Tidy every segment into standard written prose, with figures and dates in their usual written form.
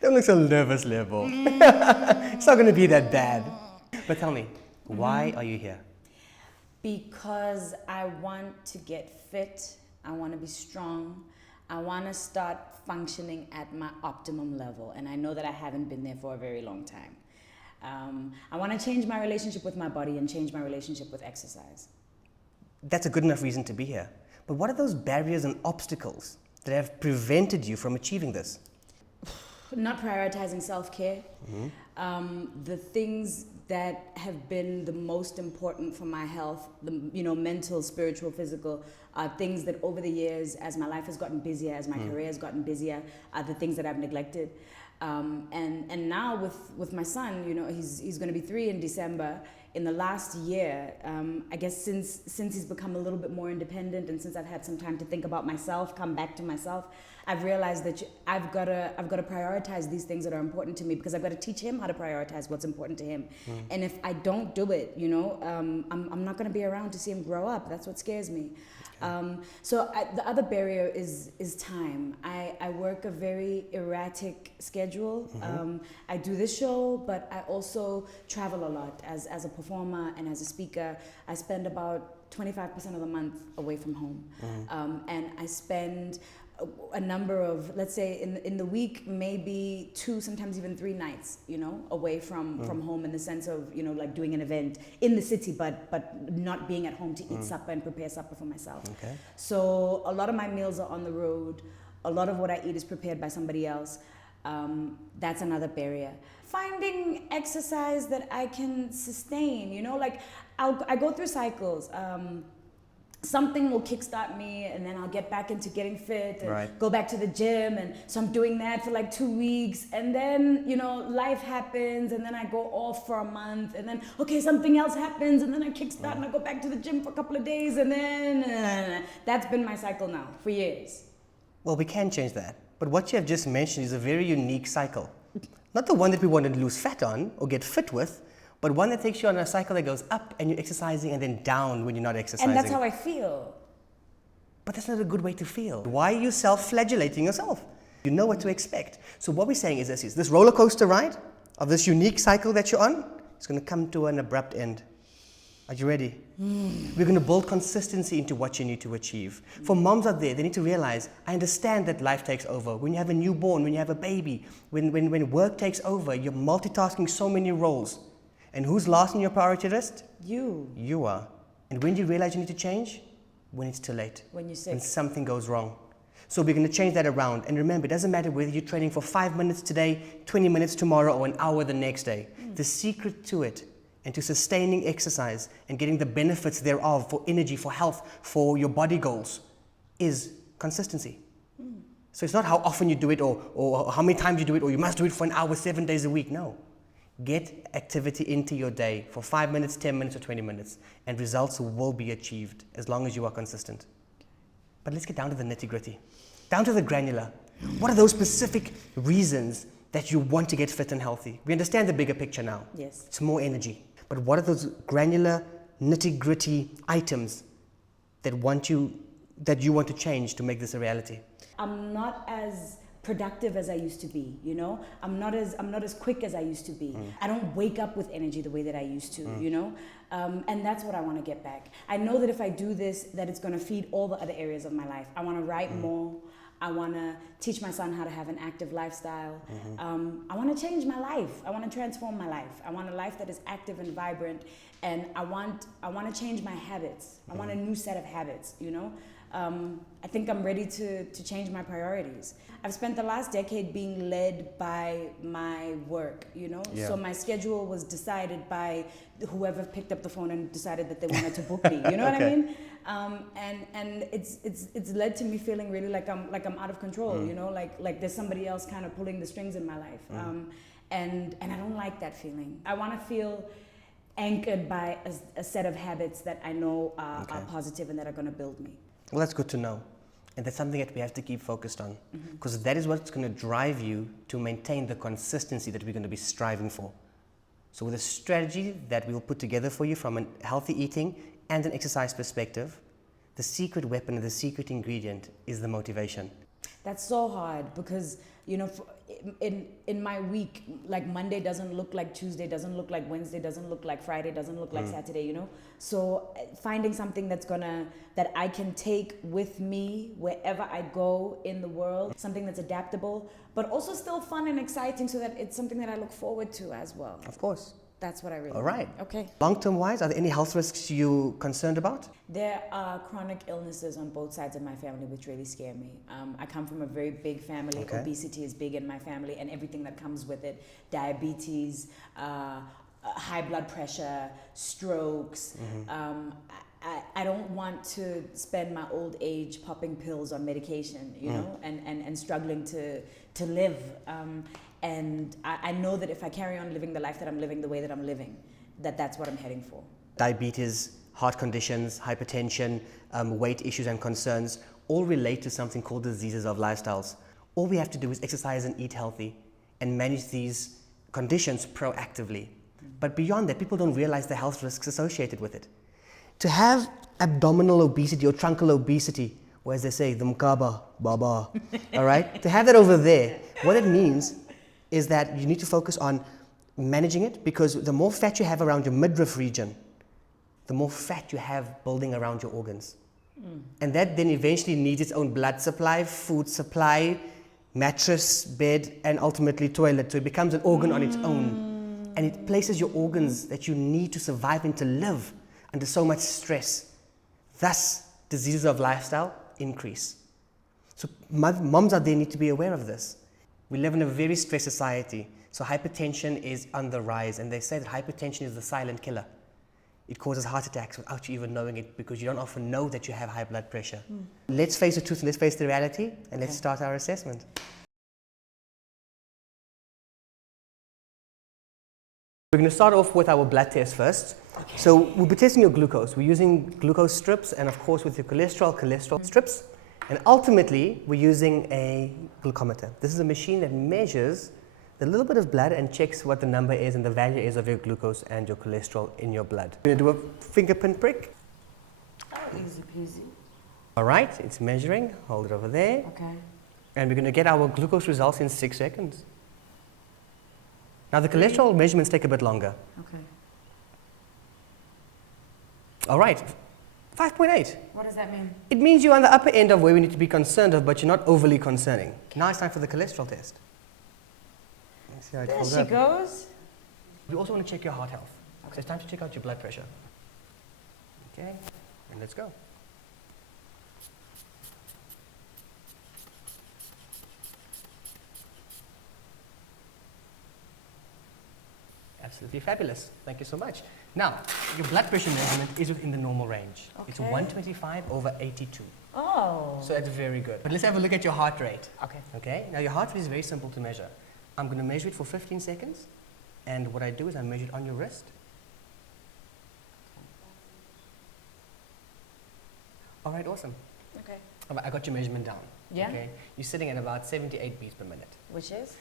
Don't look so nervous, Lebo. It's not going to be that bad. But tell me, why are you here? Because I want to get fit, I want to be strong, I want to start functioning at my optimum level, and I know that I haven't been there for a very long time. I want to change my relationship with my body and change my relationship with exercise. That's a good enough reason to be here. But what are those barriers and obstacles that have prevented you from achieving this? Not prioritizing self-care. The things that have been the most important for my health, mental, spiritual, physical, are things that over the years, as my life has gotten busier, as my career has gotten busier, are the things that I've neglected. And now with my son, he's going to be 3 in December. In the last year, I guess since he's become a little bit more independent, and since I've had some time to think about myself, come back to myself, I've realized that I've got to prioritize these things that are important to me, because I've got to teach him how to prioritize what's important to him. And if I don't do it, I'm not going to be around to see him grow up. That's what scares me. The other barrier is time. I work a very erratic schedule. I do this show, but I also travel a lot as a performer and as a speaker. I spend about 25% of the month away from home. And I spend a number of, let's say in the week, maybe 2, sometimes even 3 nights, away from home, in the sense of, like doing an event in the city, but not being at home to eat supper and prepare supper for myself. Okay. So a lot of my meals are on the road. A lot of what I eat is prepared by somebody else. That's another barrier. Finding exercise that I can sustain, like I go through cycles. Something will kickstart me, and then I'll get back into getting fit and go back to the gym. And so I'm doing that for like 2 weeks, and then, life happens, and then I go off for a month, and then, okay, something else happens, and then I kickstart and I go back to the gym for a couple of days, and then that's been my cycle now for years. Well, we can change that. But what you have just mentioned is a very unique cycle. Not the one that we want to lose fat on or get fit with, but one that takes you on a cycle that goes up and you're exercising, and then down when you're not exercising. And that's how I feel. But that's not a good way to feel. Why are you self-flagellating yourself? You know what to expect. So what we're saying is this roller coaster ride of this unique cycle that you're on is going to come to an abrupt end. Are you ready? We're going to build consistency into what you need to achieve. For moms out there, they need to realize, I understand that life takes over. When you have a newborn, when you have a baby, when work takes over, you're multitasking so many roles. And who's last on your priority list? You. You are. And when do you realize you need to change? When it's too late. When you're sick. When something goes wrong. So we're going to change that around. And remember, it doesn't matter whether you're training for 5 minutes today, 20 minutes tomorrow, or an hour the next day. The secret to it, and to sustaining exercise and getting the benefits thereof for energy, for health, for your body goals, is consistency. So it's not how often you do it, or how many times you do it, or you must do it for an hour, 7 days a week. No. Get activity into your day for 5 minutes, 10 minutes, or 20 minutes, and results will be achieved as long as you are consistent. But let's get down to the nitty-gritty, down to the granular. What are those specific reasons that you want to get fit and healthy? We understand the bigger picture now. Yes. It's more energy. But what are those granular, nitty-gritty items that you want to change to make this a reality? I'm not as productive as I used to be, I'm not as quick as I used to be. I don't wake up with energy the way that I used to, and that's what I want to get back. I know that if I do this, that it's going to feed all the other areas of my life. I want to write more. I want to teach my son how to have an active lifestyle. I want to change my life. I want to transform my life. I want a life that is active and vibrant, and I want to change my habits. I want a new set of habits, I think I'm ready to change my priorities. I've spent the last decade being led by my work, Yeah. So my schedule was decided by whoever picked up the phone and decided that they wanted to book me. You know what I mean? And it's led to me feeling really like I'm out of control. Like there's somebody else kind of pulling the strings in my life. And I don't like that feeling. I want to feel anchored by a set of habits that I know are positive and that are going to build me. Well, that's good to know. And that's something that we have to keep focused on, because that is what's going to drive you to maintain the consistency that we're going to be striving for. So with a strategy that we'll put together for you from a healthy eating and an exercise perspective, the secret weapon and the secret ingredient is the motivation. That's so hard because, you know, in my week, like Monday doesn't look like Tuesday, doesn't look like Wednesday, doesn't look like Friday, doesn't look like Saturday, you know? So finding something that I can take with me wherever I go in the world, something that's adaptable, but also still fun and exciting so that it's something that I look forward to as well. Of course. That's what I really All right. want. Okay. Long-term wise, are there any health risks you concerned about? There are chronic illnesses on both sides of my family which really scare me. I come from a very big family. Okay. Obesity is big in my family and everything that comes with it. Diabetes, high blood pressure, strokes. I don't want to spend my old age popping pills on medication, you know, and struggling to live. And I know that if I carry on living the life that I'm living the way that I'm living, that's what I'm heading for. Diabetes, heart conditions, hypertension, weight issues and concerns all relate to something called diseases of lifestyles. All we have to do is exercise and eat healthy and manage these conditions proactively. But beyond that, people don't realize the health risks associated with it. To have abdominal obesity or truncal obesity, or as they say, the mkaba, baba, all right? To have that over there, what it means is that you need to focus on managing it, because the more fat you have around your midriff region, the more fat you have building around your organs. And that then eventually needs its own blood supply, food supply, mattress, bed, and ultimately toilet. So it becomes an organ on its own. And it places your organs that you need to survive and to live under so much stress. Thus, diseases of lifestyle increase. So moms out there need to be aware of this. We live in a very stressed society. So hypertension is on the rise, and they say that hypertension is the silent killer. It causes heart attacks without you even knowing it, because you don't often know that you have high blood pressure. Let's face the truth, let's face the reality, and let's start our assessment. We're going to start off with our blood test first. So we'll be testing your glucose. We're using glucose strips, and of course with your cholesterol strips. And ultimately, we're using a glucometer. This is a machine that measures the little bit of blood and checks what the number is and the value is of your glucose and your cholesterol in your blood. We're going to do a finger pin prick. Oh, easy peasy. All right, it's measuring. Hold it over there. Okay. And we're going to get our glucose results in 6 seconds. Now, the cholesterol measurements take a bit longer. Okay. All right, 5.8. What does that mean? It means you're on the upper end of where we need to be concerned of, but you're not overly concerning. Now it's time for the cholesterol test. Let's see how it There holds she up. goes. We also want to check your heart health. So it's time to check out your blood pressure. Okay, and let's go. Absolutely fabulous. Thank you so much. Now, your blood pressure measurement is within the normal range. It's Okay. 125 over 82. Oh. So that's very good. But let's have a look at your heart rate. Okay. Okay, now your heart rate is very simple to measure. I'm going to measure it for 15 seconds. And what I do is I measure it on your wrist. All right, awesome. Okay. All right, I got your measurement down. Yeah? Okay, you're sitting at about 78 beats per minute. Which is?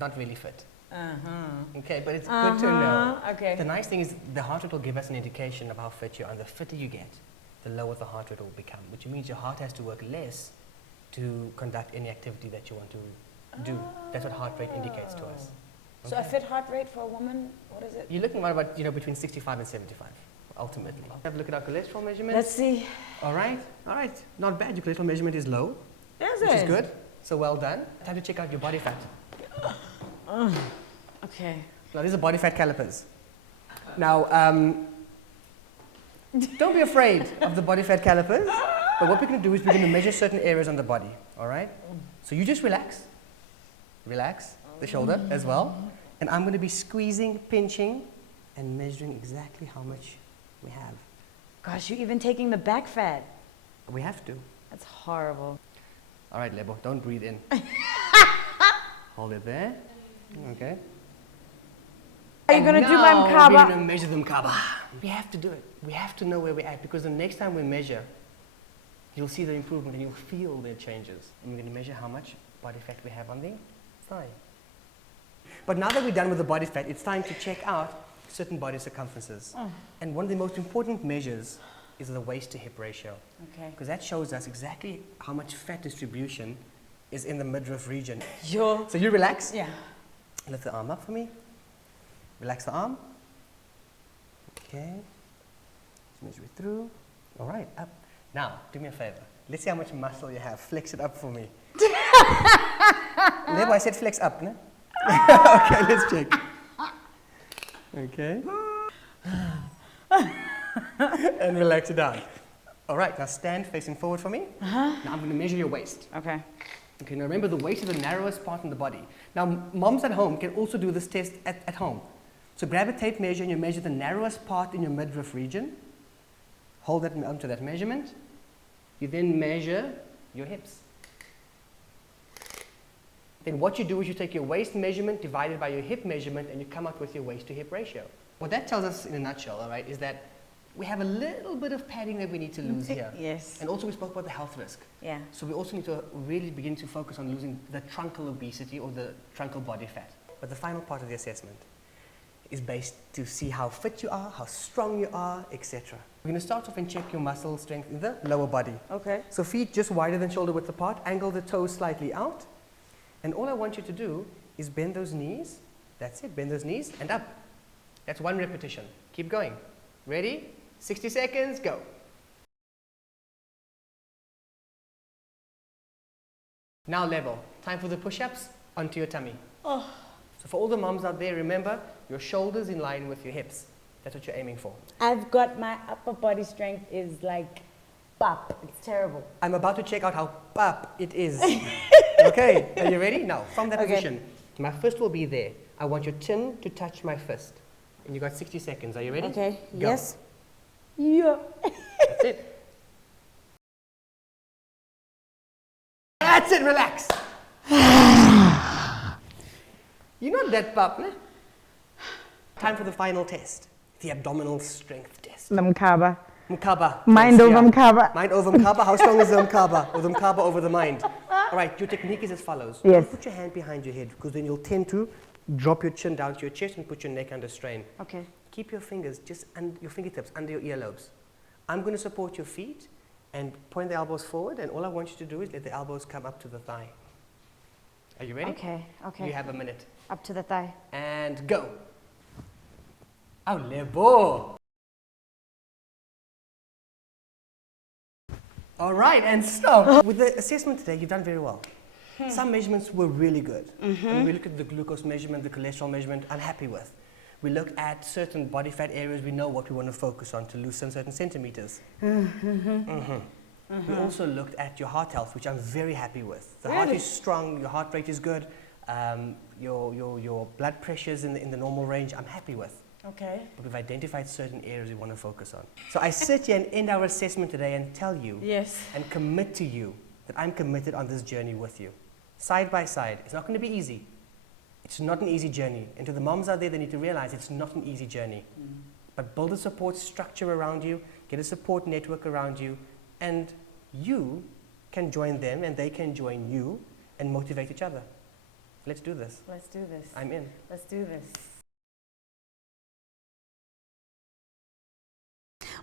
Not really fit. Uh-huh. Okay, but it's good to know. Okay. The nice thing is the heart rate will give us an indication of how fit you are. And the fitter you get, the lower the heart rate will become, which means your heart has to work less to conduct any activity that you want to do. That's what heart rate indicates to us. So a fit heart rate for a woman, what is it? You're looking around about, between 65 and 75, ultimately. Have a look at our cholesterol measurements. Let's see. All right, not bad. Your cholesterol measurement is low, Is which it? is good. So well done. Time to check out your body fat. Okay. Now, these are body fat calipers. Now, don't be afraid of the body fat calipers, but what we're going to do is we're going to measure certain areas on the body, all right? So you just relax. Relax the shoulder as well. And I'm going to be squeezing, pinching, and measuring exactly how much we have. Gosh, you're even taking the back fat. We have to. That's horrible. All right, Lebo, don't breathe in. Hold it there. Okay. Are you going to do my We're mkaba? going to measure the mkaba. We have to do it. We have to know where we're at, because the next time we measure, you'll see the improvement and you'll feel the changes. And we're going to measure how much body fat we have on the thigh. But now that we're done with the body fat, it's time to check out certain body circumferences. And one of the most important measures is the waist to hip ratio, Okay. because that shows us exactly how much fat distribution is in the midriff region. Yo. So you relax. Yeah. Lift the arm up for me. Relax the arm. Okay. Let's measure it through. All right, up. Now, do me a favor. Let's see how much muscle you have. Flex it up for me. Lebo, I said flex up, no? Okay, let's check. Okay. And relax it down. All right, now stand facing forward for me. Now I'm going to measure your waist. Okay. Okay, now remember the waist is the narrowest part in the body. Now, moms at home can also do this test at home. So grab a tape measure and you measure the narrowest part in your midriff region. Hold that onto that measurement. You then measure your hips. Then what you do is you take your waist measurement divided by your hip measurement and you come up with your waist to hip ratio. What that tells us in a nutshell, all right, is that we have a little bit of padding that we need to lose here. Yes. And also we spoke about the health risk. Yeah. So we also need to really begin to focus on losing the truncal obesity or the truncal body fat. But the final part of the assessment is based to see how fit you are, how strong you are, etc. We're going to start off and check your muscle strength in the lower body. Okay. So feet just wider than shoulder width apart, angle the toes slightly out. And all I want you to do is bend those knees. That's it, bend those knees and up. That's one repetition. Keep going. Ready? 60 seconds, go. Now level. Time for the push-ups onto your tummy. Oh. So for all the moms out there, remember, your shoulders in line with your hips. That's what you're aiming for. I've got my upper body strength is like pop. It's terrible. I'm about to check out how pop it is. Okay, are you ready? Now, from that position, my fist will be there. I want your chin to touch my fist. And you got 60 seconds. Are you ready? Okay. Go. Yes. Yeah. That's it. That's it, relax. You're not that pup, ne? Time for the final test. The abdominal strength test. The Mkaba. Mkaba. Mind over Mkaba. Mind over Mkaba. How strong is the Mkaba? Or the Mkaba over the mind? All right, your technique is as follows. Yes. Put your hand behind your head because then you'll tend to drop your chin down to your chest and put your neck under strain. Okay. Keep your fingers just under your fingertips, under your earlobes. I'm going to support your feet and point the elbows forward, and all I want you to do is let the elbows come up to the thigh. Are you ready? Okay, okay. You have a minute. Up to the thigh. And go. Oh, lebo. All right, and stop. With the assessment today, you've done very well. Some measurements were really good. When we look at the glucose measurement, the cholesterol measurement, I'm happy with. We look at certain body fat areas, we know what we want to focus on to lose some certain centimeters. We also looked at your heart health, which I'm very happy with. The heart is strong, your heart rate is good, your blood pressure is in the normal range, I'm happy with. Okay. But we've identified certain areas we want to focus on. So I sit here and end our assessment today and tell you Yes. and commit to you that I'm committed on this journey with you. Side by side. It's not going to be easy. It's not an easy journey. And to the moms out there, they need to realize it's not an easy journey. But build a support structure around you, get a support network around you, and you can join them and they can join you and motivate each other. Let's do this. Let's do this. I'm in. Let's do this.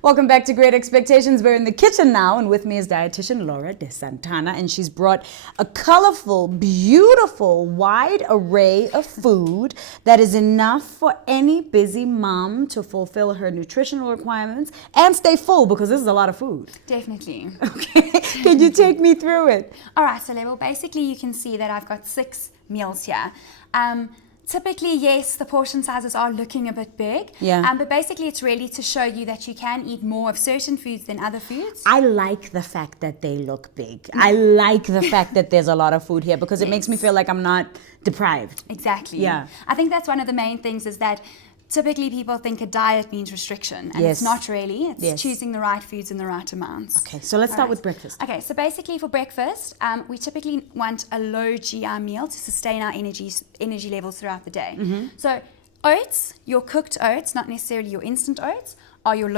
Welcome back to Great Expectations. We're in the kitchen now, and with me is dietitian Laura De Santana, and she's brought a colorful, beautiful, wide array of food that is enough for any busy mom to fulfill her nutritional requirements and stay full, because this is a lot of food. Definitely. Okay, can you take me through it? All right, so Level, basically you can see that I've got 6 meals here. Typically, yes, the portion sizes are looking a bit big. Yeah. But basically it's really to show you that you can eat more of certain foods than other foods. I like the fact that they look big. I like the fact that there's a lot of food here, because it makes me feel like I'm not deprived. Exactly. Yeah. I think that's one of the main things, is that typically people think a diet means restriction, and Yes. it's not really. It's Yes. choosing the right foods in the right amounts. Okay, so let's start Alright. with breakfast. Okay, so basically for breakfast, we typically want a low GI meal to sustain our energy levels throughout the day. So oats, your cooked oats, not necessarily your instant oats, your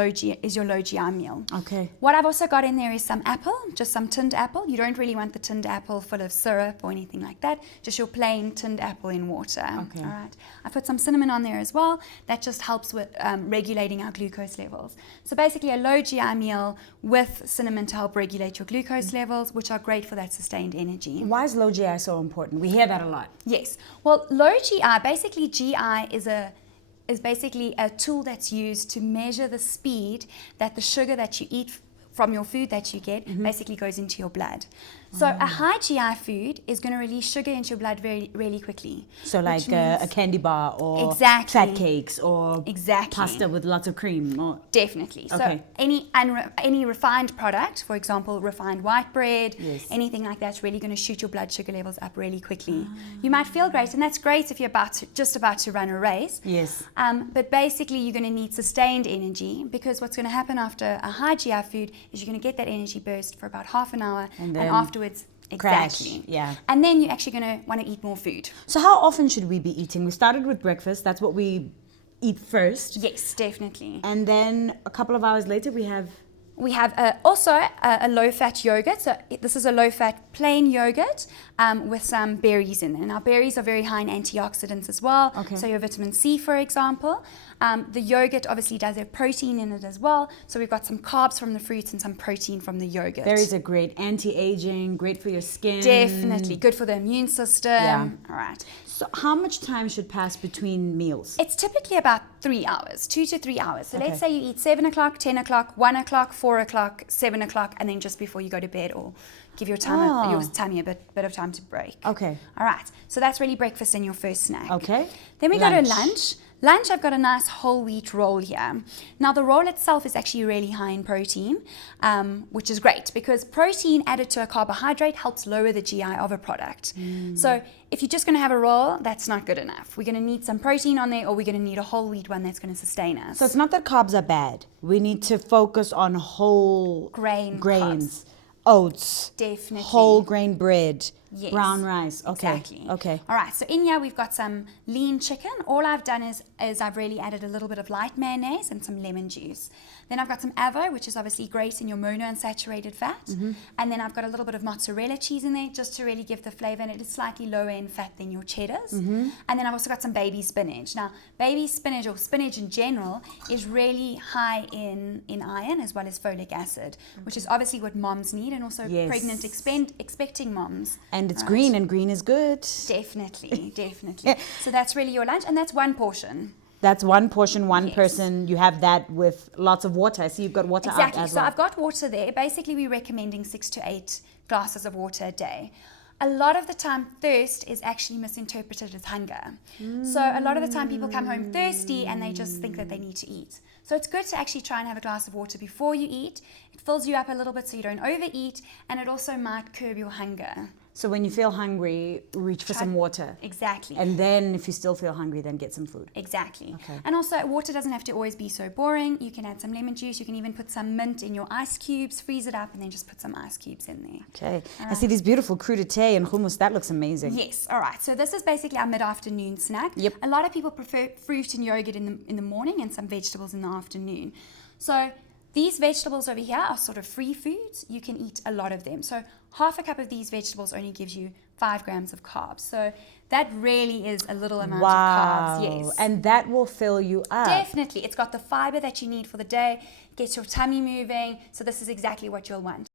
is your low GI meal. Okay. What I've also got in there is some apple, just some tinned apple. You don't really want the tinned apple full of syrup or anything like that. Just your plain tinned apple in water. Okay. All right. I put some cinnamon on there as well. That just helps with regulating our glucose levels. So basically a low GI meal with cinnamon to help regulate your glucose levels, which are great for that sustained energy. Why is low GI so important? We hear that a lot. Yes. Well, low GI, basically GI is basically a tool that's used to measure the speed that the sugar that you eat from your food that you get basically goes into your blood. So a high GI food is going to release sugar into your blood very, really quickly. So like which means- a candy bar or Exactly. fat cakes or Exactly. pasta with lots of cream. Or Definitely. So Okay. any refined product, for example, refined white bread, Yes. anything like that's really going to shoot your blood sugar levels up really quickly. You might feel great, and that's great if you're just about to run a race. Yes. But basically, you're going to need sustained energy, because what's going to happen after a high GI food is you're going to get that energy burst for about half an hour, And and then afterwards, crash, exactly. yeah. And then you're actually going to want to eat more food. So how often should we be eating? We started with breakfast. That's what we eat first. Yes, definitely. And then a couple of hours later we have We have also a low-fat yogurt. So this is a low-fat plain yogurt with some berries in it. Now, berries are very high in antioxidants as well. Okay. So your vitamin C, for example. The yogurt obviously does have protein in it as well. So we've got some carbs from the fruits and some protein from the yogurt. berries are great, anti-aging, great for your skin. Definitely good for the immune system. Yeah. All right. So how much time should pass between meals? It's typically about 3 hours, 2 to 3 hours. So Okay. let's say you eat 7 o'clock, 10 o'clock, 1 o'clock, 4 o'clock, 7 o'clock, and then just before you go to bed, or give your tummy a bit of time to break. Okay. All right. So that's really breakfast and your first snack. Okay. Then we go Lunch. to lunch. Lunch, I've got a nice whole wheat roll here. Now, the roll itself is actually really high in protein, which is great, because protein added to a carbohydrate helps lower the GI of a product. So if you're just going to have a roll, that's not good enough. We're going to need some protein on there, or we're going to need a whole wheat one that's going to sustain us. So it's not that carbs are bad. We need to focus on whole grains, oats, Definitely. whole grain bread, Yes. brown rice. Okay. Exactly. Okay. All right. So in here we've got some lean chicken. All I've done is I've really added a little bit of light mayonnaise and some lemon juice. Then I've got some avo, which is obviously great in your monounsaturated fat. And then I've got a little bit of mozzarella cheese in there just to really give the flavor, and it is slightly lower in fat than your cheddars. And then I've also got some baby spinach. Now, baby spinach, or spinach in general, is really high in iron as well as folic acid, which is obviously what moms need, and also Yes. pregnant expecting moms. And it's Right. green, and green is good. Definitely, definitely. So that's really your lunch, and that's one portion. That's one portion, one Yes. person. You have that with lots of water. I see you've got water Exactly. out as So well. I've got water there. Basically, we're recommending 6 to 8 glasses of water a day. A lot of the time, thirst is actually misinterpreted as hunger. So a lot of the time, people come home thirsty and they just think that they need to eat. So it's good to actually try and have a glass of water before you eat. It fills you up a little bit so you don't overeat, and it also might curb your hunger. So when you feel hungry, reach for Try- some water. Exactly. And then if you still feel hungry, then get some food. Exactly. Okay. And also, water doesn't have to always be so boring. You can add some lemon juice. You can even put some mint in your ice cubes, freeze it up, and then just put some ice cubes in there. Okay. All I see these beautiful crudité and hummus. That looks amazing. Yes. All right. So this is basically our mid-afternoon snack. Yep. A lot of people prefer fruit and yogurt in the morning, and some vegetables in the afternoon. So these vegetables over here are sort of free foods. You can eat a lot of them. So half a cup of these vegetables only gives you 5 grams of carbs. So that really is a little amount of carbs. Yes. And that will fill you up. Definitely. It's got the fiber that you need for the day, gets your tummy moving. So this is exactly what you'll want.